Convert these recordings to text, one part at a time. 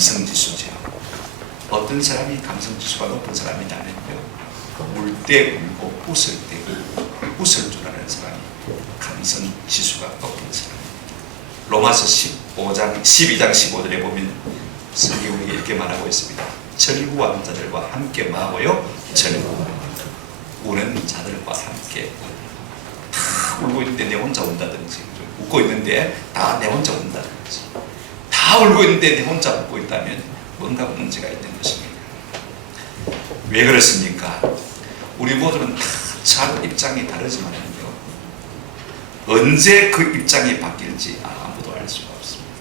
감성지수죠. 어떤 사람이 감성지수가 높은 사람이냐면요, 울 때 울고 웃을 때 웃을 줄 아는 사람이 감성지수가 높은 사람입니다. 로마서 12장 15절에 보면 성경이 이렇게 말하고 있습니다. 절구한 자들과 함께 뭐하고요? 절구. 우는 자들과 함께 다 울고 있는데 내 혼자 운다든지, 웃고 있는데 다 내 혼자 운다든지, 다 울고 있는데 내 혼자 웃고 있다면 뭔가 문제가 있는 것입니다. 왜 그렇습니까? 우리 모두는 다 참 입장이 다르지만요, 언제 그 입장이 바뀔지 아무도 알 수가 없습니다.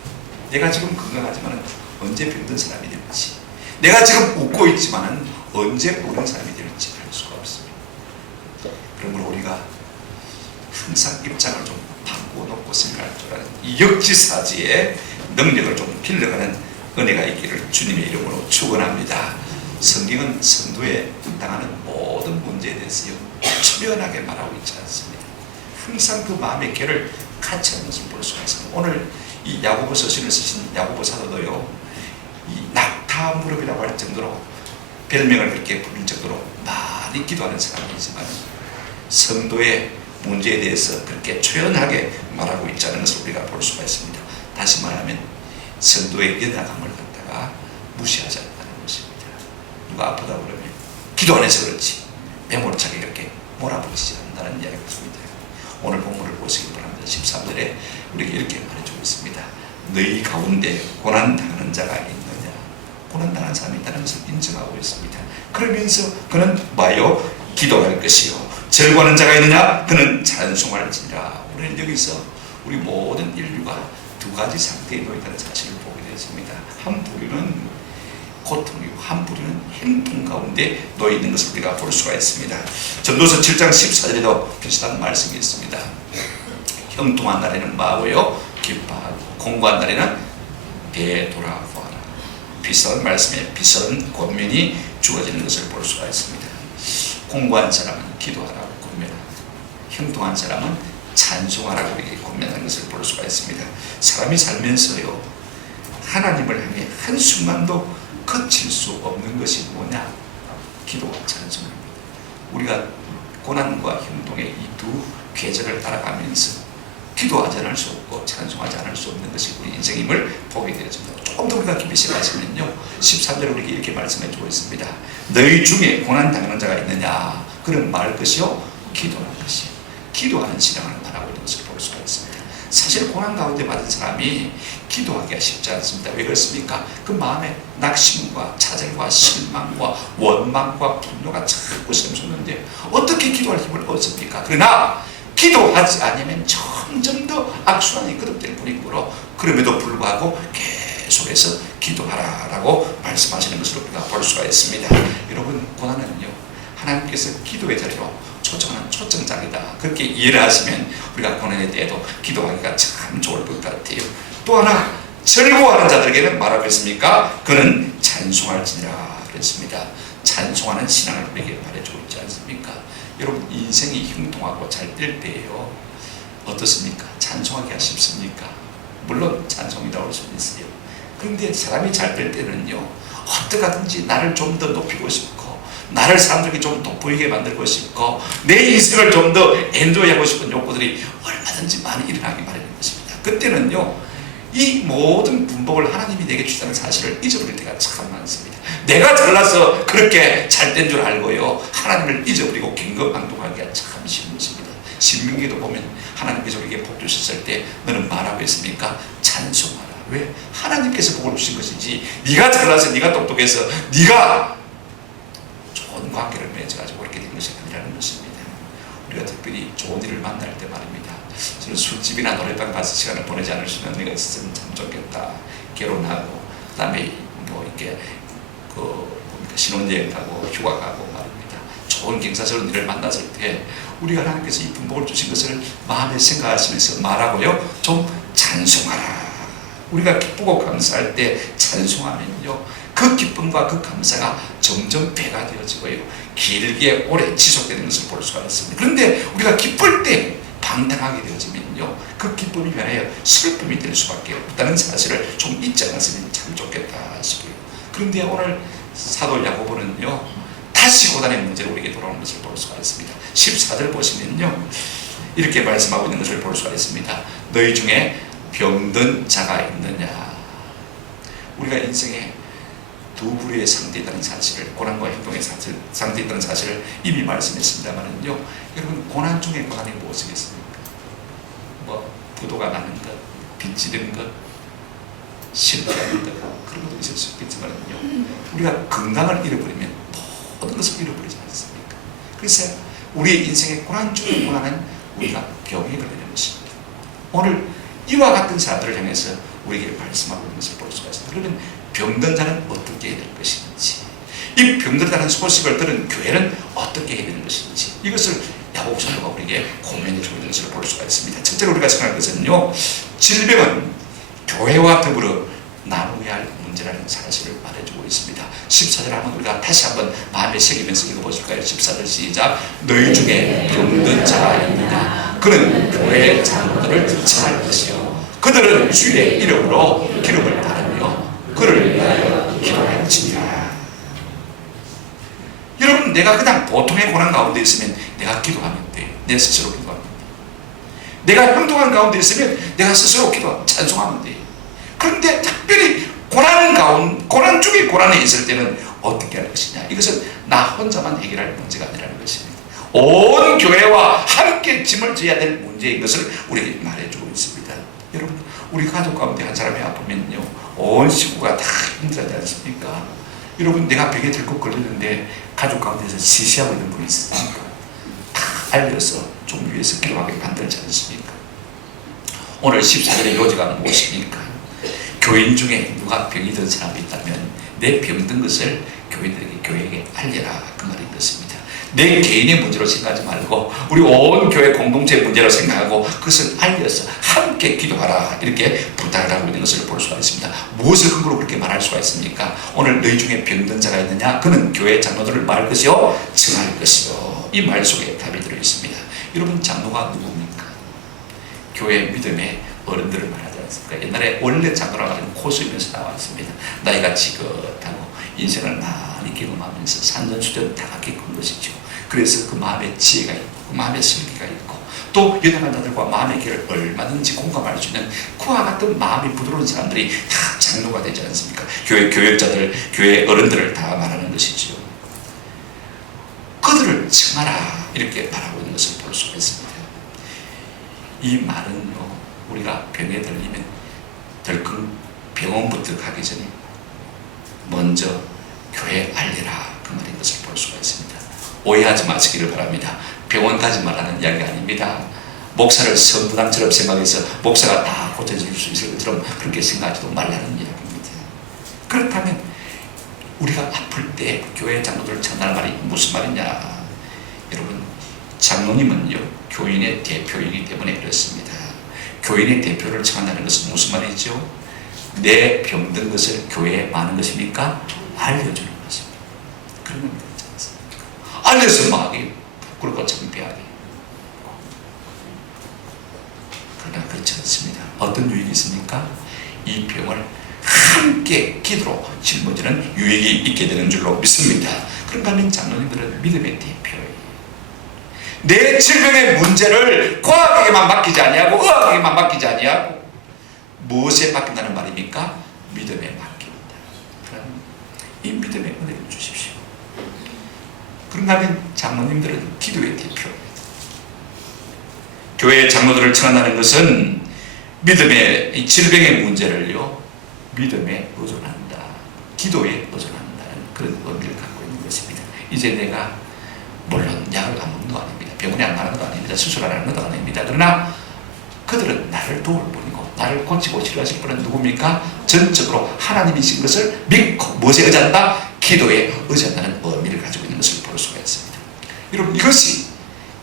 내가 지금 건강하지만 언제 병든 사람이 될지, 내가 지금 웃고 있지만 언제 우는 사람이 될지 알 수가 없습니다. 항상 입장을 좀 바꾸어 놓고 생각할 줄 아는 이 역지사지의 능력을 좀 길러가는 은혜가 있기를 주님의 이름으로 축원합니다. 성경은 성도에 당하는 모든 문제에 대해서요 초면하게 말하고 있지 않습니다. 항상 그 마음의 결을 같이 하는 것을 볼 수가 있습니다. 오늘 이 야고보 서신을 쓰신 야고보 사도도요 이 낙타 무릎이라고 할 정도로 별명을 그렇게 부를 정도로 많이 기도하는 사람이지만 성도의 문제에 대해서 그렇게 초연하게 말하고 있지 않은 것을 우리가 볼 수가 있습니다. 다시 말하면 성도의 연약함을 갖다가 무시하지 않는다는 것입니다. 누가 아프다고 그러면 기도 안 해서 그렇지 매몰차게 이렇게 몰아붙이지 않는다는 이야기입니다. 오늘 본문을 보시기 바랍니다. 13절에 우리가 이렇게 말해주고 있습니다. 너희 가운데 고난당하는 자가 있느냐? 고난당하는 사람이 있다는 것을 인정하고 있습니다. 그러면서 그는 뭐요? 기도할 것이요 절구하는 자가 있느냐? 그는 찬송할지니라. 우리는 여기서 우리 모든 인류가 두 가지 상태에 놓여있다는 사실을 보게 되었습니다. 한 부류는 고통이고 한 부류는 행동 가운데 놓여있는 것을 우리가 볼 수가 있습니다. 전도서 7장 14절에도 비슷한 말씀이 있습니다. 형통한 날에는 뭐하고요? 기뻐하고 공고한 날에는 되돌아보아라. 비슷한 말씀에 비슷한 권면이 주어지는 것을 볼 수가 있습니다. 공고한 사람은 기도하라고 권면하고 형통한 사람은 찬송하라고 이렇게 권면하는 것을 볼 수가 있습니다. 사람이 살면서요 하나님을 향해 한순간도 거칠 수 없는 것이 뭐냐? 기도와 찬송입니다. 우리가 고난과 형통의 이 두 궤적을 따라가면서 기도하지 않을 수 없고 찬송하지 않을 수 없는 것이 우리 인생임을 보게 되었습니다. 조금 더 우리가 깊이 생각하시면요 13절에 우리에게 이렇게 말씀해 주고 있습니다. 너희 중에 고난 당하는 자가 있느냐? 그는 말할 것이요 기도할 것이요 기도하는 신앙을 말하고 있는 것을 볼 수가 있습니다. 사실 고난 가운데 받은 사람이 기도하기가 쉽지 않습니다. 왜 그렇습니까? 그 마음에 낙심과 좌절과 실망과 원망과 분노가 자꾸 샘솟는데 어떻게 기도할 힘을 얻습니까? 그러나 기도하지 않으면 점점 더 악순환이 거듭될 뿐이므로 그럼에도 불구하고 계속해서 기도하라라고 말씀하시는 것을 우리가 볼 수가 있습니다. 여러분 고난은요 하나님께서 기도의 자리로 초청하는 초청장이다. 그렇게 이해를 하시면 우리가 고난에 대해도 기도하기가 참 좋을 것 같아요. 또 하나 절구하는 자들에게는 뭐라고 했습니까? 그는 찬송할지니라 그랬습니다. 찬송하는 신앙을 우리에게 말해주고 있지 않습니까? 여러분 인생이 형통하고 잘 될 때예요 어떻습니까? 찬송하기가 쉽습니까? 물론 찬송이 나올 수는 있어요. 그런데 사람이 잘 될 때는요 어떻게 하든지 나를 좀 더 높이고 싶고 나를 사람들에게 좀 돋보이게 만들고 싶고 내 인생을 좀 더 엔조이하고 싶은 욕구들이 얼마든지 많이 일어나기 마련인 것입니다. 그때는요 이 모든 분복을 하나님이 내게 주시다는 사실을 잊어버릴 때가 참 많습니다. 내가 잘나서 그렇게 잘된 줄 알고요 하나님을 잊어버리고 긴급방통하기가 참 쉬운 것입니다. 신명기도 보면 하나님께서 우리에게 복 주셨을 때 너는 뭐라고 했습니까? 찬송하라. 왜? 하나님께서 복을 주신 것이지 네가 잘나서 네가 똑똑해서 네가 좋은 관계를 맺어가지고 그렇게 된 것이 아니라는 것입니다. 우리가 특별히 좋은 일을 만날 때 말입니다. 저는 술집이나 노래방 가서 시간을 보내지 않을 수 있는 내가 있으면 참 좋겠다. 결혼하고 그 다음에 뭐 이렇게 신혼여행 가고 휴가 가고 말입니다. 좋은 경사스러운 일을 만났을 때 우리가 하나님께서 이 분복을 주신 것을 마음에 생각하시면서 말하고요 좀 찬송하라. 우리가 기쁘고 감사할 때 찬송하면요 그 기쁨과 그 감사가 점점 배가 되어지고요 길게 오래 지속되는 것을 볼 수가 있습니다. 그런데 우리가 기쁠 때 방탕하게 되어지면요 그 기쁨이 변하여 슬픔이 될 수밖에 없다는 사실을 좀 잊지 않았으면 참 좋겠다 싶어요. 그런데 오늘 사도 야고보는요 다시 고난의 문제로 우리에게 돌아오는 것을 볼 수가 있습니다. 14절 보시면요 이렇게 말씀하고 있는 것을 볼 수가 있습니다. 너희 중에 병든 자가 있느냐? 우리가 인생에 두 부류의 상태에 있다는 사실을 고난과 행동의 상태에 있다는 사실을 이미 말씀했습니다만은요 여러분 고난 중에 고난이 무엇이겠습니까? 뭐 부도가 나는 것, 빚지는 것, 실패하는 것 그런 것도 있을 수 있겠지만요 우리가 건강을 잃어버리면 모든 것을 잃어버리지 않습니까? 그래서 우리의 인생의 고난 중의 고난은 우리가 병에 걸리는 것입니다. 오늘 이와 같은 사람들을 향해서 우리에게 말씀하고 있는 것을 볼 수가 있습니다. 그러면 병든 자는 어떻게 해야 될 것인지 이 병들다는 소식을 들은 교회는 어떻게 해야 되는 것인지 이것을 야고보 사도가 우리에게 고면해 주고 있는 것을 볼 수가 있습니다. 첫째로 우리가 생각할 것은요, 질병은 교회와 더불어 나누어야 할 문제라는 사실을 말해주고 있습니다. 14절 한번 우리가 다시 한번 마음에 새기면서 읽어보실까요? 14절 시작. 너희 중에 병든 자가 있느냐? 그는 교회의 장로들을 청할 것이요 그들은 주의 이름으로 기름을 바르며 그를 위하여 기도할지니라. 여러분, 내가 그냥 보통의 고난 가운데 있으면 내가 기도하면 돼. 내 스스로 기도하면 돼. 내가 형통한 가운데 있으면 내가 스스로 기도하면 찬송하면 돼. 그런데 특별히 고난 중에 고난에 있을 때는 어떻게 할 것이냐? 이것은 나 혼자만 해결할 문제가 아니라는 것입니다. 온 교회와 함께 짐을 져야 될 문제인 것을 우리에게 말해주고 있습니다. 여러분, 우리 가족 가운데 한 사람이 아프면요, 온 식구가 다 힘들지 않습니까? 여러분, 내가 벽에 들고 걸리는데 가족 가운데서 시시하고 있는 분이 있습니까? 다 알려서 좀 위해서 기도하게 만들지 않습니까? 오늘 14절의 요지가 무엇입니까? 교인 중에 누가 병이 든 사람이 있다면 내 병든 것을 교회에게 알려라, 그 말인 것입니다. 내 개인의 문제로 생각하지 말고 우리 온 교회 공동체의 문제로 생각하고 그것을 알려서 함께 기도하라, 이렇게 부탁을 하고 있는 것을 볼 수가 있습니다. 무엇을 근거로 그렇게 말할 수가 있습니까? 오늘 너희 중에 병든 자가 있느냐? 그는 교회 장로들을 말할 것이요 청할 것이요. 이 말 속에 답이 들어 있습니다. 여러분, 장로가 누굽니까? 교회 믿음의 어른들을 말하지 않습니까? 옛날에 원래 장로라고 하는 코스이면서 나왔습니다. 나이가 지긋하고 인생을 많이 경험하면서 산전수전 다 겪은 것이죠. 그래서 그 마음에 지혜가 있고 그 마음에 슬기가 있고 또 연약한 자들과 마음의 길을 얼마든지 공감할 수 있는 그와 같은 마음이 부드러운 사람들이 다 장로가 되지 않습니까? 교회 교역자들, 교회 어른들을 다 말하는 것이죠. 그들을 청하라, 이렇게 말하고 있는 것을 볼 수가 있습니다. 이 말은요, 우리가 병에 들리면 덜컹 병원부터 가기 전에 먼저 교회에 알리라, 그 말인 것을 볼 수가 있습니다. 오해하지 마시기를 바랍니다. 병원 가지 말라는 이야기가 아닙니다. 목사를 선부당처럼 생각해서 목사가 다 고쳐줄 수 있을 것처럼 그렇게 생각하지도 말라는 이야기입니다. 그렇다면 우리가 아플 때 교회 장로들을 청하는 말이 무슨 말이냐? 여러분, 장로님은요, 교인의 대표이기 때문에 그렇습니다. 교인의 대표를 청한다는 것은 무슨 말이죠? 내 병든 것을 교회에 많은 것입니까? 알려주는 것입니다. 그러면 되지 않습니까? 알려서 막이 부끄럽고 창피하게. 그러나 그렇지 않습니다. 어떤 유익이 있습니까? 이 병을 함께 기도로 짊어지는 유익이 있게 되는 줄로 믿습니다. 그런가 하면 장로님들은 믿음의 대표예요. 내 질병의 문제를 과학에게만 맡기지 아니하고 의학에게만 맡기지 아니하고 무엇에 맡긴다는 말입니까? 믿음에 맡깁니다. 그럼 이 믿음의 은혜를 주십시오. 그런가 하면 장로님들은 기도의 대표입니다. 교회의 장로들을 청한다는 것은 믿음의 질병의 문제를요, 믿음에 의존한다, 기도에 의존한다는 그런 의미를 갖고 있는 것입니다. 이제 내가 물론 약을 안 먹는 거 아닙니다. 병원에 안 가는 것도 아닙니다. 수술 안 하는 것도 아닙니다. 그러나 그들은 나를 도울 뿐이고 나를 고치고 치료하실 분은 누굽니까? 전적으로 하나님이신 것을 믿고 무엇에 의지한다? 기도에 의지한다는 의미를 가지고 있는 것을 볼 수가 있습니다. 여러분, 이것이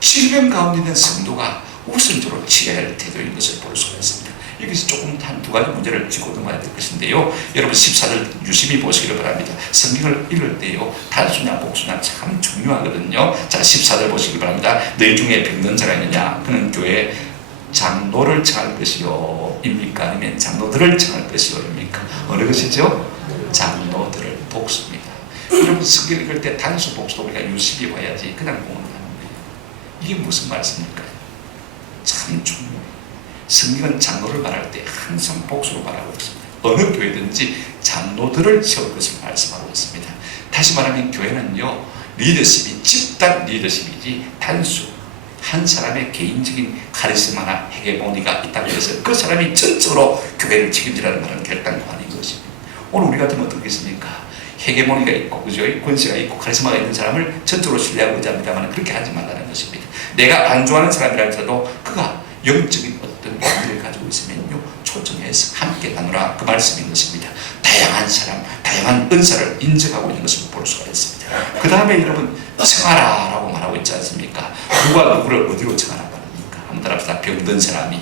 질병 가운데 있는 성도가 우선적으로 취해야 할 태도인 것을 볼 수가 있습니다. 여기서 조금 한 두 가지 문제를 짚고 넘어야 될 것인데요. 여러분 14절 유심히 보시기를 바랍니다. 성경을 읽을 때요, 단수냐 복수냐 참 중요하거든요. 자, 14절 보시기 바랍니다. 너희 중에 병든 자가 있느냐? 그는 교회 장로를 청할 것이요 입니까? 아니면 장로들을 청할 것이요 입니까? 어느 것이죠? 장로들을 복수입니다. 여러분 성경 읽을 때 단수 복수도 우리가 유심히 봐야지 그냥 보면 안 돼요. 이게 무슨 말씀일까요? 참 중요해요. 성경은 장로를 말할 때 항상 복수로 말하고 있습니다. 어느 교회든지 장로들을 세울 것을 말씀하고 있습니다. 다시 말하면 교회는요, 리더십이 집단 리더십이지 단수 한 사람의 개인적인 카리스마나 헤게모니가 있다고 해서 그 사람이 전적으로 교회를 책임지라는 말은 결단코 아닌 것입니다. 오늘 우리 같으면 어떻겠습니까? 헤게모니가 있고, 그죠? 권세가 있고, 카리스마가 있는 사람을 전적으로 신뢰하고 의지합니다만 그렇게 하지 말라는 것입니다. 내가 안 좋아하는 사람이라도 그가 영적인 어떤 관계를 가지고 있으면요, 초청해서 함께 나누라, 그 말씀인 것입니다. 다양한 사람, 다양한 은사를 인정하고 있는 것을 볼 수가 있습니다. 그 다음에 여러분, 청하라 라고 말하고 있지 않습니까? 누가 누구를 어디로 청하라고 합니까? 한번 따라합시다. 병든 사람이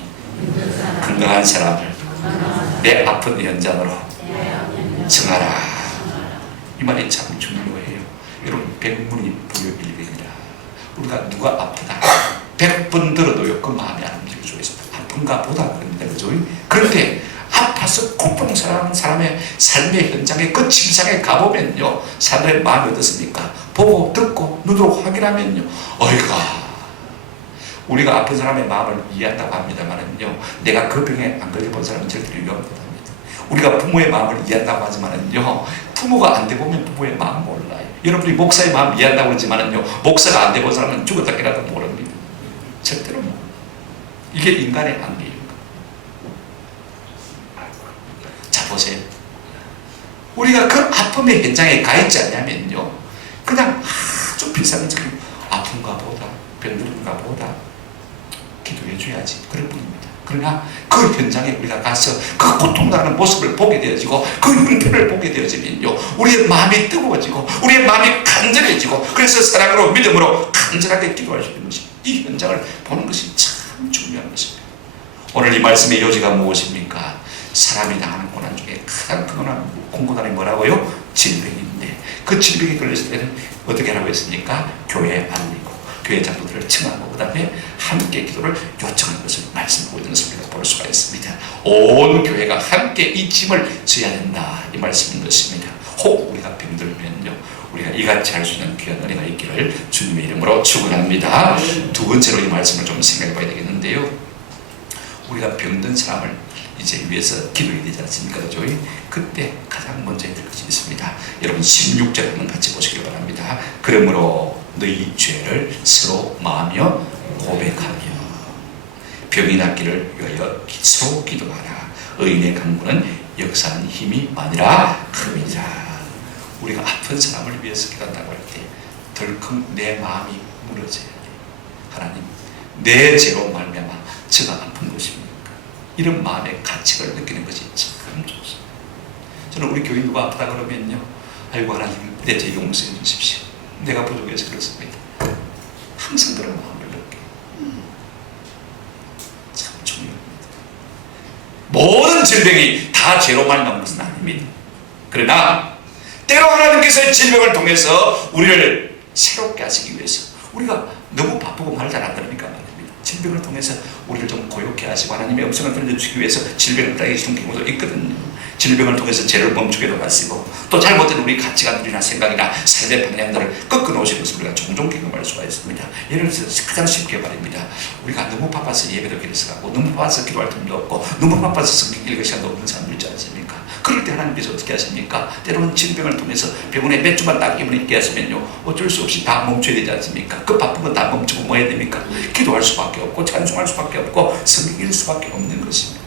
건강한 사람을 내 아픈 현장으로 청하라. 이 말이 참 중요해요. 여러분, 백문이 불여일견이라. 우리가 누가 아프다 100번 들어도요 그 마음이 안 움직일 수가 있습니다. 아픈가 보다 그럽니다. 그죠? 그런데 아파서 고통 사랑하는 사람의 삶의 현장에 그 침상에 가보면요 사람의 마음이 어떻습니까? 보고 듣고 눈으로 확인하면요 어이가 우리가 아픈 사람의 마음을 이해한다고 합니다만은요 내가 그 병에 안 걸려본 사람은 절대로 이해 못합니다. 우리가 부모의 마음을 이해한다고 하지만은요 부모가 안 돼보면 부모의 마음 몰라요. 여러분이 목사의 마음 이해한다고 그러지만은요 목사가 안 돼본 사람은 죽었다 깨라도 모릅니다. 절대로 모릅니다. 이게 인간의 한계예요. 자 보세요. 우리가 그 아픔의 현장에 가 있지 않냐면요 그냥 아주 비싼 지금 아픈가 보다 병들은가 보다 기도해 줘야지 그럴 뿐입니다. 그러나 그 현장에 우리가 가서 그 고통당하는 모습을 보게 되어지고 그 형편을 보게 되어지면요 우리의 마음이 뜨거워지고 우리의 마음이 간절해지고 그래서 사랑으로 믿음으로 간절하게 기도할 수 있는 것이 이 현장을 보는 것이 참 중요한 것입니다. 오늘 이 말씀의 요지가 무엇입니까? 사람이 당하는 고난 중에 가장 큰 공고난이 뭐라고요? 질병인데 그 질병이 걸렸을 때는 어떻게 하라고 했습니까? 교회에 알리고 교회 장로들을 청하고 그 다음에 함께 기도를 요청하는 것을 말씀하고 있는 것을 우리가 볼 수가 있습니다. 온 교회가 함께 이 짐을 져야 된다 이 말씀인 것입니다. 혹 우리가 병들면요 우리가 이같이 할 수 있는 귀한 은혜가 있기를 주님의 이름으로 축원합니다. 두 번째로 이 말씀을 좀 생각해 봐야 되겠는데요 우리가 병든 사람을 이제 위해서 기도해야 되지 않습니까? 그죠? 그때 가장 먼저 해야 될 것이 있습니다. 여러분 16절 한번 같이 보시기 바랍니다. 그러므로 너희 죄를 서로 마하며 고백하며 병이 낫기를 위하여 서로 기도하라. 의인의 간구는 역사하는 힘이 많이라 큽니다. 우리가 아픈 사람을 위해서 기도한다고 할 때 덜컥 내 마음이 무너져야 돼. 하나님 내 죄로 말미암아 제가 아픈 것입니다. 이런 마음의 가치를 느끼는 것이 참 좋습니다. 저는 우리 교인 누가 아프다 그러면요 아이고 하나님 내 죄 용서해 주십시오. 내가 부족해서 그렇습니다. 항상 그런 마음을 느껴요. 참 중요합니다. 모든 질병이 다 죄로 말미암은 것은 아닙니다. 그러나 때로 하나님께서 질병을 통해서 우리를 새롭게 하시기 위해서 우리가 너무 바쁘고 말 잘 안 들으니까 말입니다. 질병을 통해서 우리를 좀 고요케 하시고 하나님의 음성을 들려주시기 위해서 질병을 따르게 해주는 경우도 있거든요. 질병을 통해서 죄를 멈추게도 하시고 또 잘못된 우리 가치관들이나 생각이나 삶의 방향들을 꺾어놓으시는 것을 우리가 종종 경험할 수가 있습니다. 예를 들어서 가장 쉽게 말입니다. 우리가 너무 바빠서 예배도 길에서 가고 너무 바빠서 기도할 틈도 없고 너무 바빠서 성경 읽을 시간도 없는 사람들 있지 않습니까? 그럴 때 하나님께서 어떻게 하십니까? 때로는 질병을 통해서 병원에 몇 주만 딱 입원해 있게 하시면요 어쩔 수 없이 다 멈춰야 되지 않습니까? 그 바쁜 건 다 멈추고 뭐 해야 됩니까? 기도할 수밖에 없고 찬송할 수밖에 없고 성경 읽을 수밖에 없는 것입니다.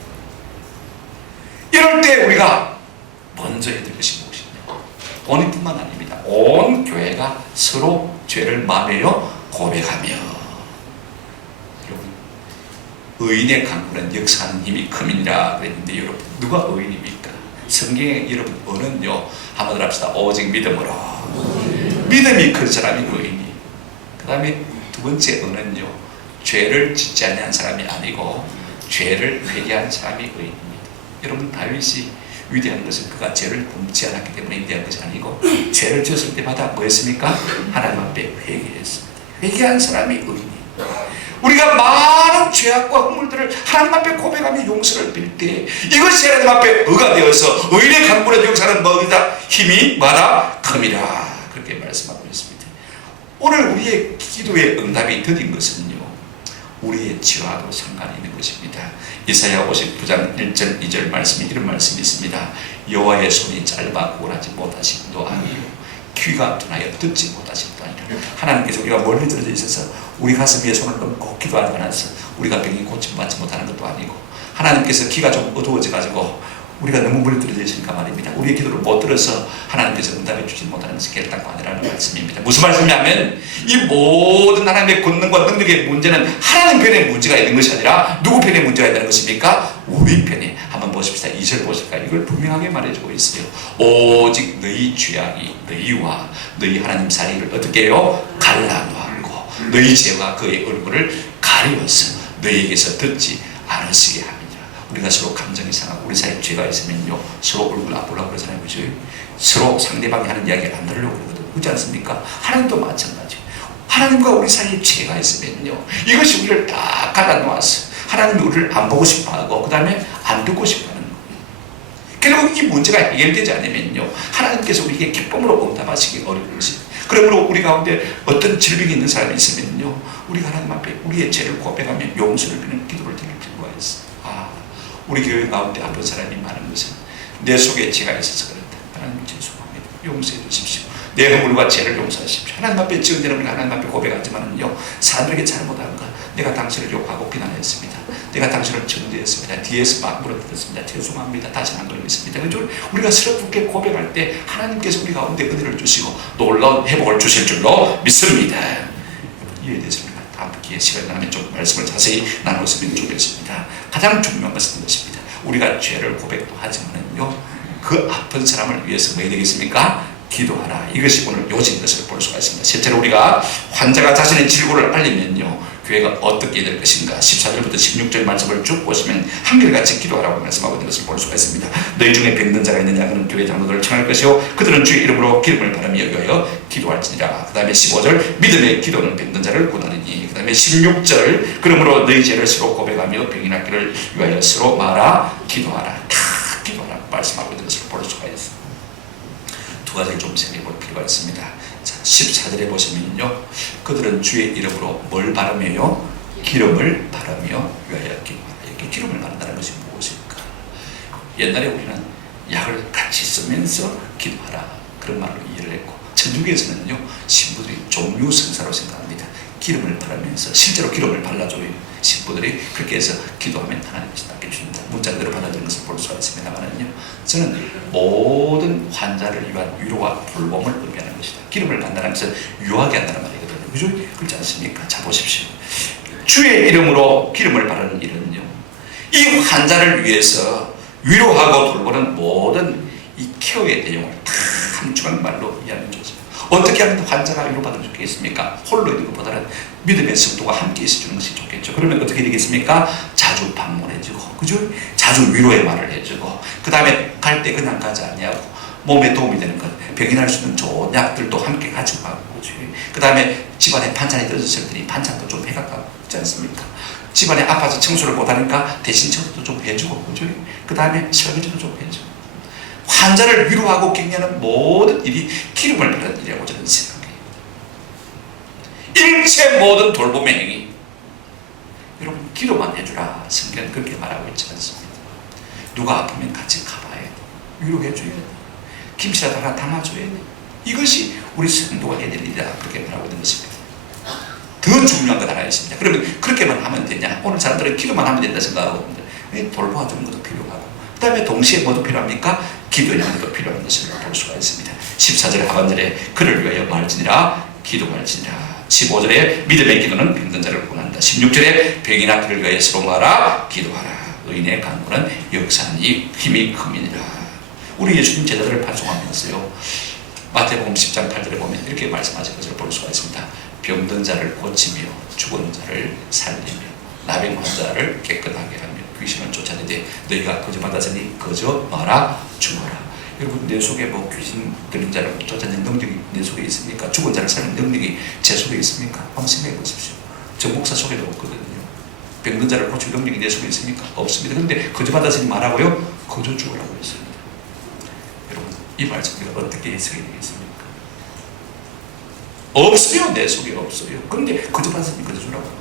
이럴 때 우리가 먼저 해야 될 것이 무엇이냐? 본인뿐만 아닙니다. 온 교회가 서로 죄를 마음에요 고백하며 여러분 의인의 간구는 역사하는 힘이 큼이니라 그랬는데 여러분 누가 의인입니까? 성경에 여러분 어는요 한번 합시다. 오직 믿음으로 믿음이 큰 사람이 의인이 그 다음에 두 번째 어는요 죄를 짓지 않는 사람이 아니고 죄를 회개한 사람이 의인입니다. 여러분 다윗이 위대한 것은 그가 죄를 범치 않았기 때문에 위대한 것이 아니고 죄를 지었을 때마다 뭐 했습니까? 하나님 앞에 회개했습니다. 회개한 사람이 의인이에요. 우리가 많은 죄악과 허물들을 하나님 앞에 고백하며 용서를 빌 때 이것이 하나님 앞에 의가 되어서 의인의 간구는 역사는 뭐이다? 힘이 많아 큼이라 그렇게 말씀하고 있습니다. 오늘 우리의 기도의 응답이 더딘 것은요 우리의 죄와도 상관이 있는 것입니다. 이사야 59장 1절 2절 말씀이 이런 말씀이 있습니다. 여호와의 손이 짧아 구원하지 못하심도 아니요 귀가 둔하여 듣지 못하심도 아니라 하나님께서 우리가 멀리 떨어져 있어서 우리 가슴 위에 손을 얹고 기도하지 않아서 우리가 병이 고침받지 못하는 것도 아니고 하나님께서 귀가 좀 어두워져 가지고 우리가 너무 멀리 떨어져 있으니까 말입니다. 우리의 기도를 못 들어서 하나님께서 응답해 주지 못하는 것이 결단코 아니라는 말씀입니다. 무슨 말씀이냐면 이 모든 하나님의 권능과 능력의 문제는 하나님 편에 문제가 있는 것이 아니라 누구 편에 문제가 있다는 것입니까? 우리 편에. 한번 보십시다. 2절 보실까요? 이걸 분명하게 말해주고 있어요. 오직 너희 죄악이 너희와 너희 하나님 사이를 어떻게 해요? 갈라놓았고 너희 죄와 그의 얼굴을 가리워서 너희에게서 듣지 않으시게 합니다. 우리가 서로 감정이 상하고 우리 사이에 죄가 있으면요 서로 얼굴 안 보려고 그러잖아요. 그죠? 서로 상대방이 하는 이야기를 안 들으려고 그러거든요. 그렇지 않습니까? 하나님도 마찬가지예요. 하나님과 우리 사이에 죄가 있으면요 이것이 우리를 다 갈라놓았어요. 하나님이 우리를 안 보고 싶어하고 그 다음에 안 듣고 싶어하는 거예요. 결국 이 문제가 해결되지 않으면요 하나님께서 우리에게 기쁨으로 응답하시기 어려운 것입니다. 그러므로 우리 가운데 어떤 질병이 있는 사람이 있으면요 우리가 하나님 앞에 우리의 죄를 고백하며 용서를 비는 기도를 드릴 필요가 있어요. 우리 교회 가운데 아픈 사람이 많은 것은 내 속에 죄가 있어서 그렇다. 하나님 죄송합니다. 용서해 주십시오. 내 허물과 죄를 용서하십시오. 하나님 앞에 지은 죄는 우리가 하나님 앞에 고백하지만요 사람들에게 잘못한 것 내가 당신을 욕하고 비난했습니다. 내가 당신을 정죄했습니다. 뒤에서 막 물어뜯었습니다. 죄송합니다. 다시는 안 그러겠습니다. 그래서 우리가 슬프게 고백할 때 하나님께서 우리 가운데 은혜를 주시고 놀라운 회복을 주실 줄로 믿습니다. 이에 대해서 우리가 다음 기회에 시간이 나면 좀 말씀을 자세히 나눴으면 좋겠습니다. 가장 중요한 것은 이것입니다. 우리가 죄를 고백도 하지만은요 그 아픈 사람을 위해서 뭐 해야 되겠습니까? 기도하라. 이것이 오늘 요지인 것을 볼 수가 있습니다. 실제로 우리가 환자가 자신의 질고를 알리면요 교회가 어떻게 될 것인가 14절부터 16절 말씀을 쭉 보시면 한결같이 기도하라고 말씀하고 있는 것을 볼 수가 있습니다. 너희 중에 병든 자가 있느냐 그는 교회 장로들을 청할 것이요 그들은 주의 이름으로 기름을 바라며 위하여 기도할지니라. 그 다음에 15절 믿음의 기도는 병든 자를 구하리니. 그 다음에 16절 그러므로 너희 죄를 서로 고백하며 병이 낫기를 위하여 서로 말하 기도하라. 다 기도하라 말씀하고 있는 것을 볼 수가 있습니다. 두 가지를 좀 생각해볼 필요가 있습니다. 자, 14절에 보시면요 그들은 주의 이름으로 뭘 바라며요? 기름을 바라며 위하여 기도하라. 이렇게 기름을 바른다는 것이 무엇일까? 옛날에 우리는 약을 같이 쓰면서 기도하라 그런 말로 이해를 했고 천주교에서는요 신부들이 종류 성사로 생각합니다. 기름을 바르면서 실제로 기름을 발라줘요. 신부들이 그렇게 해서 기도하면 하나님께서 낚여주십니다. 문자 그대로 받아들이는 것을 볼 수가 있습니다만은요 저는 모든 환자를 위한 위로와 돌봄을 의미하는 것이다. 기름을 간다는 것은 유하게 한다는 말이거든요. 그죠? 그렇지 않습니까? 자 보십시오. 주의 이름으로 기름을 바르는 일은요 이 환자를 위해서 위로하고 돌보는 모든 이 케어의 내용을 다 함축한 말로 이해하면 좋습니다. 어떻게 하면 환자가 위로받을 수 있겠습니까? 홀로 있는 것보다는 믿음의 성도가 함께 있어주는 것이 좋겠죠. 그러면 어떻게 되겠습니까? 자주 방문해주고, 그죠? 자주 위로의 말을 해주고, 그 다음에 갈 때 그냥 가지 아니하고 몸에 도움이 되는 것, 병이 날 수 있는 좋은 약들도 함께 가지고 가고, 그죠? 그 다음에 집안에 반찬이 떨어졌을 때니 반찬도 좀 해가고, 그렇지 않습니까? 집안에 아파서 청소를 못하니까 대신 청소도 좀 해주고, 그죠? 그 다음에 설거지도 좀 해주고. 환자를 위로하고 격려하는 모든 일이 기름을 바르는 일이라고 저는 생각해요. 일체 모든 돌봄의 행위 여러분 기도만 해주라. 성경은 그렇게 말하고 있지 않습니다. 누가 아프면 같이 가봐야 돼. 위로해줘야 돼. 김치라도 하나 담아줘야 돼. 이것이 우리 성도가 해야 될 일이다. 그렇게 말하고 있는 것입니다. 더 중요한 것 하나 있습니다. 그러면 그렇게만 하면 되냐? 오늘 사람들은 기도만 하면 된다 생각하고 돌봐주는 것도 필요하고 그 다음에 동시에 뭐도 필요합니까? 기도의 능력도 필요한 것을 볼 수가 있습니다. 14절 하반절에 그를 위하여 말지니라 기도할지니라. 15절에 믿음의 기도는 병든 자를 구원한다. 16절에 병이나 그를 위하여 서로 말하 기도하라. 의인의 간구는 역사하니 힘이 큼이니라. 우리 예수님 제자들을 발송하면서요 마태복음 10장 8절에 보면 이렇게 말씀하신 것을 볼 수가 있습니다. 병든 자를 고치며 죽은 자를 살리며 나병 환자를 깨끗하게 하며 귀신을 쫓아내되 너희가 거저받았으니 거저 마라 죽어라. 여러분 내 속에 뭐 귀신 들린 자를 쫓아내는 능력이 내 속에 있습니까? 죽은 자를 살리는 능력이 제 속에 있습니까? 한번 생각해 보십시오. 저 목사 속에도 없거든요. 병든 자를 고칠 능력이 내 속에 있습니까? 없습니다. 그런데 거저받았으니 말하고요 거저 죽으라고 했습니다. 여러분 이 말씀이 어떻게 해석이 되겠습니까? 없어요. 내 속에 없어요. 그런데 거저받았으니 거저 주라고.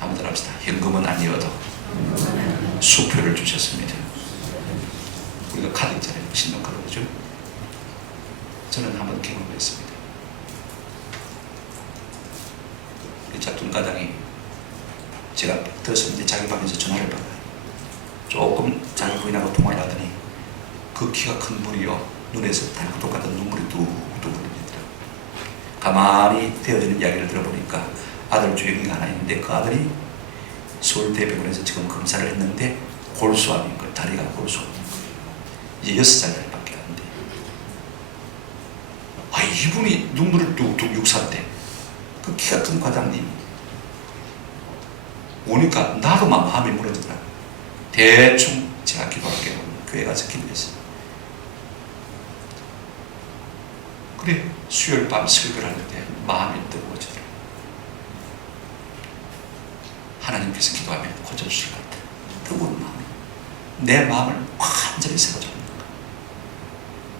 한번 더 합시다. 현금은 아니어도 수표를 주셨습니다. 우리가 카드 있잖아요. 신용카드 그죠? 저는 한번 경험했습니다. 우리 작둔 가장이 제가 들었는데 자기 방에서 전화를 받아요. 조금 자기 부인하고 통화를 하더니 그 키가 큰 분이요 눈에서 달구독 같은 눈물이 뚝뚝 흘립니다. 가만히 되어지는 이야기를 들어보니까 아들 주영이가 하나 있는데 그 아들이 서울대병원에서 지금 검사를 했는데 골수암인 거예요. 다리가 골수암인 거예요. 이제 6살밖에 안 돼. 아 이분이 눈물을 뚝뚝 육사대 그 키가 큰 과장님 오니까 나도 막 마음이 무너지더라고요. 대충 제가 기도할게요. 교회 가서 기도했어요. 그래 수요일 밤 설교를 하는데 마음이 뜨거워지더라고요. 하나님께서 기도하면 고쳐주실 것 같아요. 뜨거운 마음이 내 마음을 완전히 세워주는 거예요.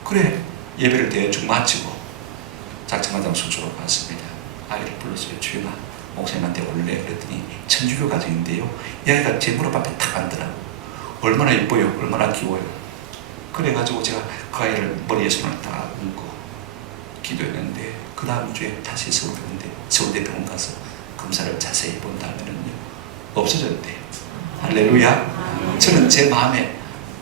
그래 예배를 대충 마치고 작정마당 숙소로 갔습니다. 아이를 불렀어요. 주인아 목사님한테 올래 그랬더니 천주교 가정인데요 이 아이가 제 무릎 앞에 탁 앉더라고. 얼마나 예뻐요. 얼마나 귀여워요. 그래가지고 제가 그 아이를 머리에 손을 딱 얹고 기도했는데 그 다음 주에 다시 서울대 병원 가서 검사를 자세히 본 다음에는요 없어졌대요. 할렐루야. 저는 제 마음에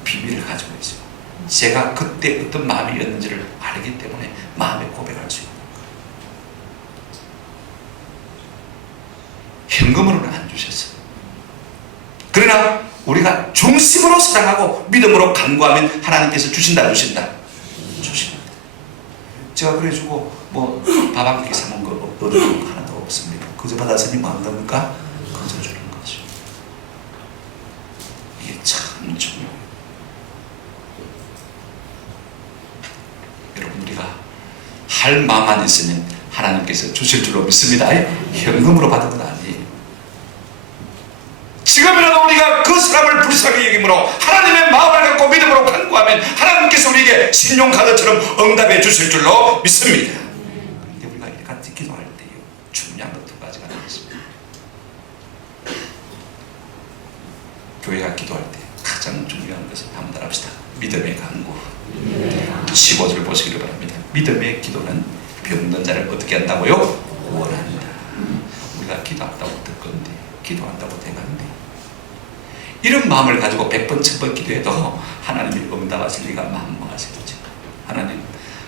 비밀을 가지고 있어요. 제가 그때 어떤 마음이었는지를 알기 때문에 마음에 고백할 수 있는 거예요. 현금으로는 안 주셨어요. 그러나 우리가 중심으로 사랑하고 믿음으로 간구하면 하나님께서 주신다 주신다. 제가 그래주고 뭐 밥 한 끼 사먹은 거 얻어먹은 거 하나도 없습니다. 그저 받아서니 뭐 한답니까? 그저 주는 거죠. 이게 참 중요해요. 여러분 우리가 할 마음만 있으면 하나님께서 주실 줄로 믿습니다. 현금으로 받은 건 아니에요. 지금이라도 우리가 그 사람을 불쌍히 여김으로 하나님의 마음을 갖고 믿음으로 간구하면 하나님께서 우리에게 신용카드처럼 응답해 주실 줄로 믿습니다. 그런데 우리가 이렇게 같이 기도할 때요 중요한 것 두 가지가 나왔습니다. 교회가 기도할 때 가장 중요한 것은 한번 따라합시다. 믿음의 간구. 15절 보시기를 바랍니다. 믿음의 기도는 병든 자를 어떻게 한다고요? 원한다. 우리가 기도한다고 될 건데 기도한다고 되는데 이런 마음을 가지고 100번 1000번 기도해도 하나님이 응답하실 리가 만무하시겠죠.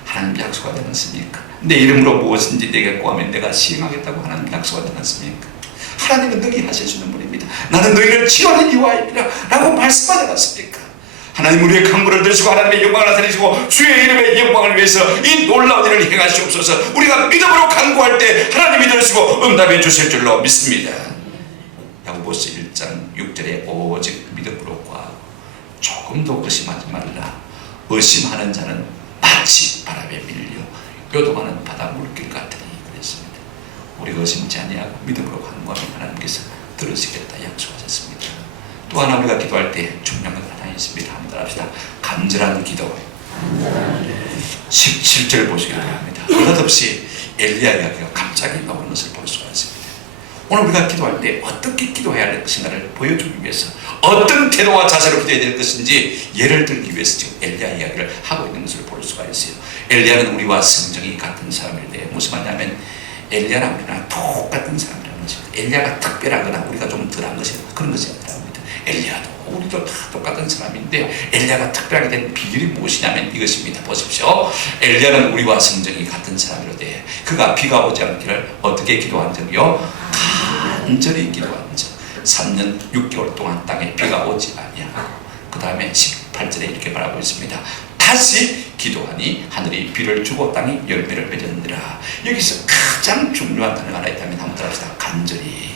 하나님 약속하지 않습니까? 내 이름으로 무엇인지 내게 구하면 내가 시행하겠다고 하나님 약속하지 않습니까? 하나님은 너희 하실 수 있는 분입니다. 나는 너희를 치유하는 이와입니다 라고 말씀하지 않습니까? 하나님 우리의 간구를 들으시고 하나님의 영광을 나타내시고 주의 이름의 영광을 위해서 이 놀라운 일을 행하시옵소서. 우리가 믿음으로 간구할 때 하나님이 들으시고 응답해 주실 줄로 믿습니다. 야고보서 1장 6절에 오직 믿음으로 구하고 조금도 의심하지 말라. 의심하는 자는 마치 바람에 밀려 요동하는 바다 물길 같으니 그랬습니다. 우리가 의심치 아니하고 믿음으로 간구하면 하나님께서 들으시겠다 약속하셨습니다. 또 하나 우리가 기도할 때 중요한 것 하나 있습니다. 한번 합시다. 간절한 기도. 17절 보시기 바랍니다. 느닷없이 엘리야 이야기가 갑자기 나오는 것을 볼 수가 있습니다. 오늘 우리가 기도할 때 어떻게 기도해야 할 것인가를 보여주기 위해서 어떤 태도와 자세로 기도해야 될 것인지 예를 들기 위해서 지금 엘리야 이야기를 하고 있는 것을 볼 수가 있어요. 엘리야는 우리와 성정이 같은 사람인데 무슨 말이냐면 엘리야랑 우리랑 똑같은 사람이라는 것입니다. 엘리야가 특별하거나 우리가 좀 덜한 것이 그런 것이 아니랍니다. 엘리야도 우리도 다 똑같은 사람인데 엘리야가 특별하게 된 비결이 무엇이냐면 이것입니다. 보십시오. 엘리야는 우리와 성정이 같은 사람이로되 그가 비가 오지 않기를 어떻게 기도한 적이요? 간절히 기도한 적. 3년 6개월 동안 땅에 비가 오지 아니하고 그 다음에 18절에 이렇게 말하고 있습니다. 다시 기도하니 하늘이 비를 주고 땅이 열매를 맺었느니라. 여기서 가장 중요한 단어가 하나 있다면 한번 들어봅시다. 간절히.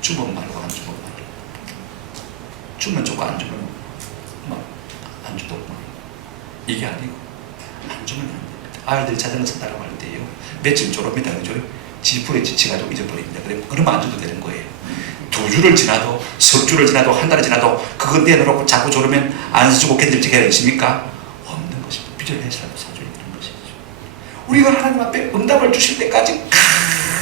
주면 말고 안 주면 말고 주면 주고 안 주면 안 주도 이게 아니고 안 주면 안 됩니다. 아이들이 자전거 산다고 할 때요 며칠 졸업니다. 그죠? 지풀에 지쳐가지고 잊어버립니다. 그러면 안 줘도 되는 거예요. 2주를 지나도 석 주를 지나도 한 달을 지나도 그거 내놓고 자꾸 졸으면 안 사주고 견딜지가 있습니까? 없는 것입니다. 빚을 내서라도 사줘야 되는 것이죠. 우리가 하나님 앞에 응답을 주실 때까지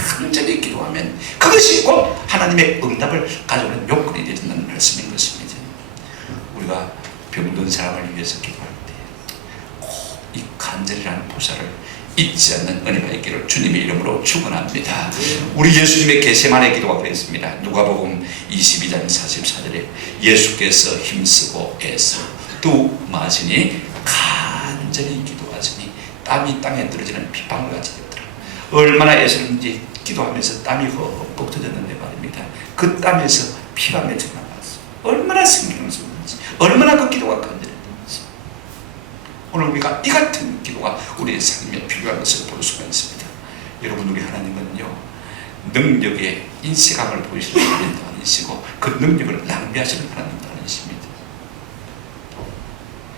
간절히 기도하면 그것이 곧 하나님의 응답을 가져오는 요건이 되는 말씀인 것입니다. 우리가 병든 사람을 위해서 기도할 때 꼭 이 간절이라는 보살을 잊지 않는 은혜가 있기를 주님의 이름으로 축원합니다. 우리 예수님의 겟세마네 기도가 그랬습니다. 누가복음 22장 44절에 예수께서 힘쓰고 애써 또 마시니 간절히 기도하시니 땀이 땅에 떨어지는 빗방울같이 되더라. 얼마나 애쓰는지 기도하면서 땀이 흠뻑 터졌는데 말입니다. 그 땀에서 피가 맺혀 나갔어. 얼마나 신경을 쓰는지, 얼마나 그 기도가 간절했는지. 오늘 우리가 이 같은 기도가 우리의 삶에 필요한 것을 볼 수가 있습니다. 여러분, 우리 하나님은요 능력의 인색함을 보이시는 하나님도 아니시고 그 능력을 낭비하시는 하나님도 아니십니다.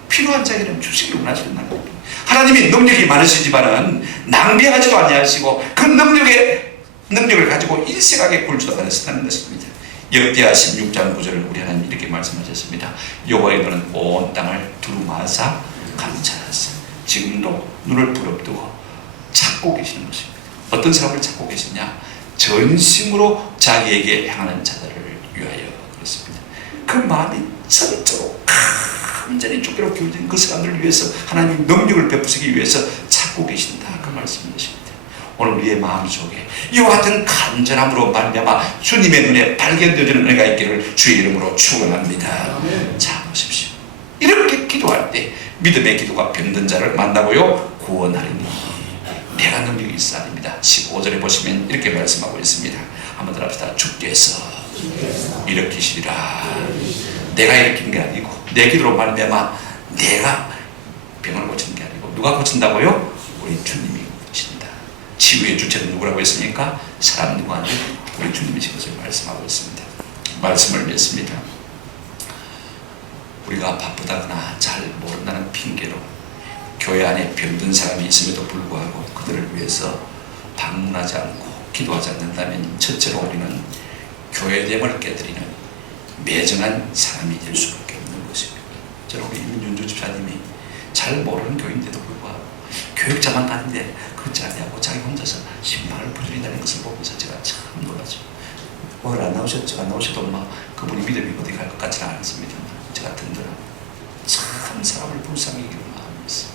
필요한 자에게는 주시기를 원하시는 하나님. 하나님이 능력이 많으시지만은 낭비하지도 아니하시고 그 능력을 가지고 인색하게 굴지도 않으시다는 것입니다. 역대하 16장 9절을 우리 하나님 이렇게 말씀하셨습니다. 여호와의 너는 온 땅을 두루마사 감찰하사. 지금도 눈을 부릅뜨고 찾고 계시는 것입니다. 어떤 사람을 찾고 계시냐? 전심으로 자기에게 향하는 자들을 위하여. 그렇습니다. 그 마음이 전적으로 완전히 쫓기로 기울어진 그 사람들을 위해서 하나님 능력을 베푸시기 위해서 찾고 계신다. 그 말씀이십니다. 오늘 우리의 마음속에 이와 같은 간절함으로 말미암아 주님의 눈에 발견되어지는 은혜가 있기를 주의 이름으로 축원합니다. 자, 보십시오. 이렇게 기도할 때 믿음의 기도가 병든 자를 만나고요 구원하리니 내가 능력이 있어 아닙니다. 15절에 보시면 이렇게 말씀하고 있습니다. 한번 더 합시다. 주께서 일으키시리라. 내가 일으킨 게 아니고 내 기도로 말미암아 내가 병을 고치는 게 아니고 누가 고친다고요? 우리 주님이 고친다. 치유의 주체는 누구라고 했습니까? 사람 누구 아니고 우리 주님이신 것을 말씀하고 있습니다. 말씀을 맺습니다. 우리가 바쁘다거나 잘 모른다는 핑계로 교회 안에 병든 사람이 있음에도 불구하고 그들을 위해서 방문하지 않고 기도하지 않는다면 첫째로 우리는 교회됨을 깨뜨리는 매정한 사람이 될 수밖에 없는 것입니다. 저는 우리 임윤주 집사님이 잘 모르는 교인데도 불구하고 교육자만 가는데 그렇지 않냐고 자기 혼자서 신방을 부르린다는 것을 보면서 제가 참 놀랐죠. 오늘 안 나오셨죠? 안 나오셔도 그분이 믿음이 어디 갈 것 같지는 않습니다. 제가 든든하고 참 사람을 불쌍히 여기는 마음이 있어요.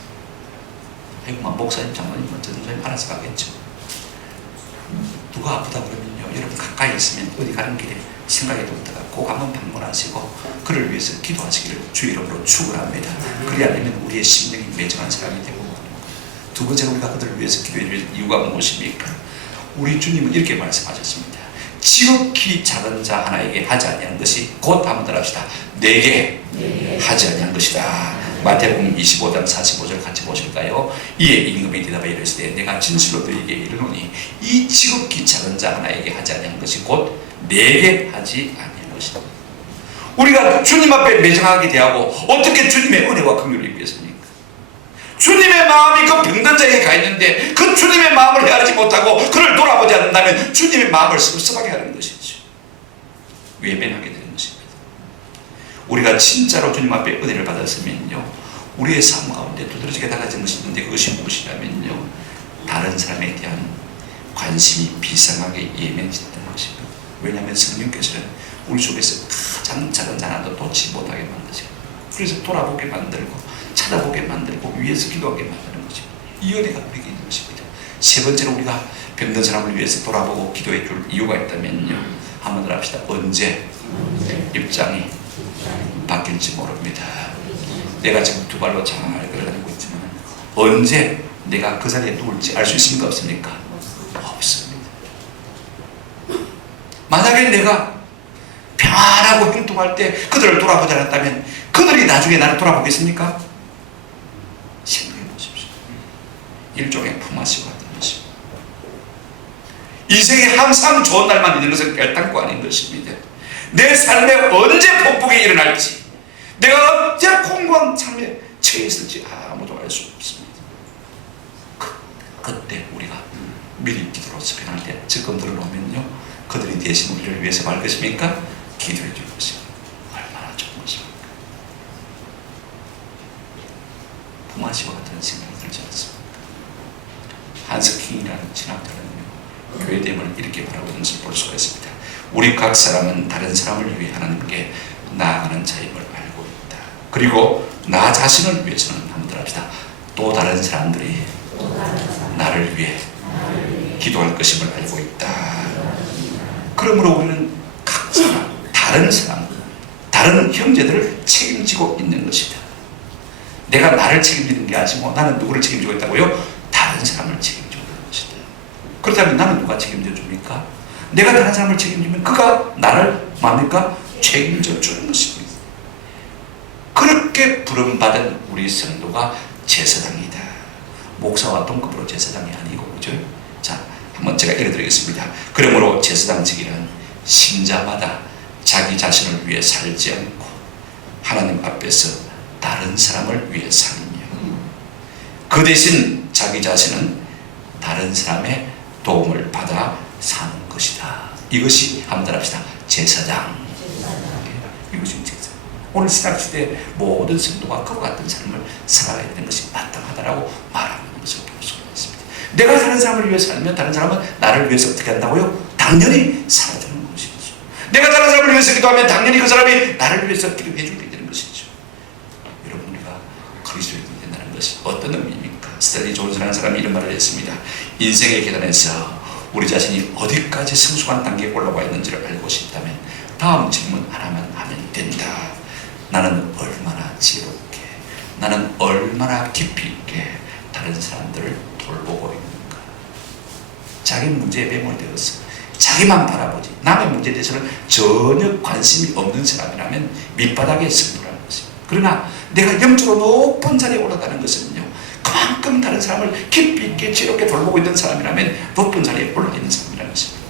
아이고, 목사님, 장로님, 전도사님 알아서 가겠죠. 누가 아프다 그러면요, 여러분 가까이 있으면 어디 가는 길에 생각해도 없다가 꼭 한번 방문하시고 그를 위해서 기도하시기를 주의 이름으로 축원합니다. 그리 아니면 우리의 심령이 매정한 사람이 되고, 두 번째로 우리가 그들을 위해서 기도해야 될 이유가 무엇입니까? 우리 주님은 이렇게 말씀하셨습니다. 지극히 작은 자 하나에게 하지 아니한 것이 곧 한번 더 합시다. 내게 하지 아니한 것이다. 마태복음 25장 45절 같이 보실까요? 이에 임금이 대답하여 이르시되 내가 진실로 너희에게 이르노니 이 지극히 작은 자 하나에게 하지 아니한 것이 곧 내게 하지 아니한 것이다. 우리가 주님 앞에 매정하게 대하고 어떻게 주님의 은혜와 긍휼을 입겠습니까? 주님의 마음이 그 병든 자에게 가 있는데 그 주님의 마음을 헤아리지 못하고 그를 돌아보지 않는다면 주님의 마음을 섭섭하게 하는 것이죠. 외면하게 되는 것입니다. 우리가 진짜로 주님 앞에 은혜를 받았으면요, 우리의 삶 가운데 두드러지게 달라진 것이 있는데 그것이 무엇이냐면요, 다른 사람에 대한 관심이 비상하게 예민해진다는 것입니다. 왜냐하면 성령께서는 우리 속에서 가장 작은 자 하나도 놓지 못하게 만드세요. 그래서 돌아보게 만들고 찾아보게 만들고 위에서 기도하게 만드는 것입니다. 이 은혜가 우리에게 있는 것입니다. 세 번째로 우리가 병든 사람을 위해서 돌아보고 기도해 줄 이유가 있다면요, 한번 더 합시다. 언제 입장이 바뀔지 모릅니다. 내가 지금 두 발로 잘 걸어다니고 있지만 언제 내가 그 자리에 누울지 알 수 있습니까? 없습니까? 없습니다. 만약에 내가 편안하고 행동할 때 그들을 돌아보지 않았다면 그들이 나중에 나를 돌아보겠습니까? 생각해 보십시오. 일종의 품앗이와 같은 것입니다. 인생에 항상 좋은 날만 있는 것은 별당고 아닌 것입니다. 내 삶에 언제 폭풍이 일어날지, 내가 언제 공고한 삶에 처해 있을지 아무도 알 수 없습니다. 그때 우리가 미리 기도로 접근할 때 적금 들어놓으면요, 그들이 대신 우리를 위해서 말 것입니까? 기도해 줄 것입니다. 얼마나 좋은 것입니까? 품앗이와 같은 생각이 들지 않습니까? 한스킹이라는 신학자는요, 교회됨을 이렇게 바라고 있는 것을 볼 수가 있습니다. 우리 각 사람은 다른 사람을 위해 하나님께 나아가는 자임을 알고 있다. 그리고 나 자신을 위해서는 한번 더 합시다. 또 다른 사람들이 나를 위해 기도할 것임을 알고 있다. 그러므로 우리는 각 사람, 다른 형제들을 책임지고 있는 것이다. 내가 나를 책임지는 게 아니고 나는 누구를 책임지고 있다고요? 다른 사람을 책임지고 있는 것이다. 그렇다면 나는 누가 책임져 줍니까? 내가 다른 사람을 책임지면 그가 나를 뭡니까? 책임져 주는 것입니다. 그렇게 부름받은 우리 성도가 제사장이다. 목사와 동급으로 제사장이 아니고, 그죠? 자, 한번 제가 제가 읽어드리겠습니다. 그러므로 제사장 직위는 신자마다 자기 자신을 위해 살지 않고 하나님 앞에서 다른 사람을 위해 살며 그 대신 자기 자신은 다른 사람의 도움을 받아 사는 것이다. 이것이 한번 합시다. 제사장. 이것이 제사장. 오늘 신학시대에 모든 성도가 그와 같은 삶을 살아가야 되는 것이 마땅하다라고 말하는 것을 볼 수가 있습니다. 내가 다른 사람을 위해 살면 다른 사람은 나를 위해서 어떻게 한다고요? 당연히 살아주는 것이죠. 내가 다른 사람을 위해서 기도하면 당연히 그 사람이 나를 위해서 기도해 주게 되는 것이죠. 여러분, 우리가 그리스도인이 된다는 것이 어떤 의미입니까? 스탠리 존스라는 사람이 이런 말을 했습니다. 인생의 계단에서 우리 자신이 어디까지 성숙한 단계에 올라가 있는지를 알고 싶다면 다음 질문 하나만 하면 된다. 나는 얼마나 지혜롭게, 나는 얼마나 깊이 있게 다른 사람들을 돌보고 있는가. 자기 문제에 매몰되어서 자기만 바라보지 남의 문제에 대해서는 전혀 관심이 없는 사람이라면 밑바닥에 승부라는 것입니다. 그러나 내가 영적으로 높은 자리에 올라가는 것은요, 그만큼 다른 사람을 깊이 있게 지혜롭게 돌보고 있는 사람이라면 높은 자리에 올라가 있는 사람이라는 것입니다.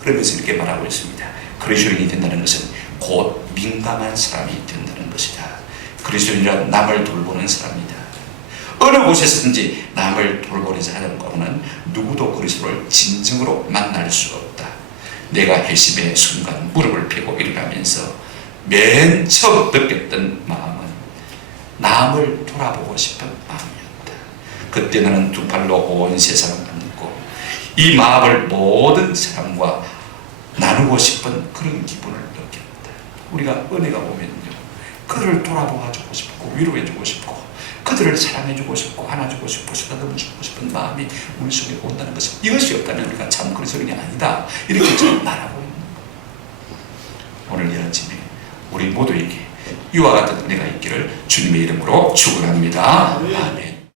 그러면서 이렇게 말하고 있습니다. 그리스도인이 된다는 것은 곧 민감한 사람이 된다는 것이다. 그리스도인이란 남을 돌보는 사람이다. 어느 곳에서든지 남을 돌보리자 하는 것은 누구도 그리스도를 진정으로 만날 수 없다. 내가 회심의 순간 무릎을 펴고 일어나면서 맨 처음 느꼈던 마음은 남을 돌아보고 싶은 마음이었다. 그때 나는 두 팔로 온 세상을 안고 이 마음을 모든 사람과 나누고 싶은 그런 기분을 느꼈다. 우리가 은혜가 오면요, 그들을 돌아보아주고 싶고 위로해주고 싶고 그들을 사랑해주고 싶고 안아주고 싶고 쓰다듬어주고 싶은 마음이 우리 속에 온다는 것은, 이것이 없다면 우리가 참 그리스도인이 아니다, 이렇게 저는 말하고 있는 거예요. 오늘 이 아침에 우리 모두에게 이와 같은 은혜가 있기를 주님의 이름으로 축원합니다. 아멘.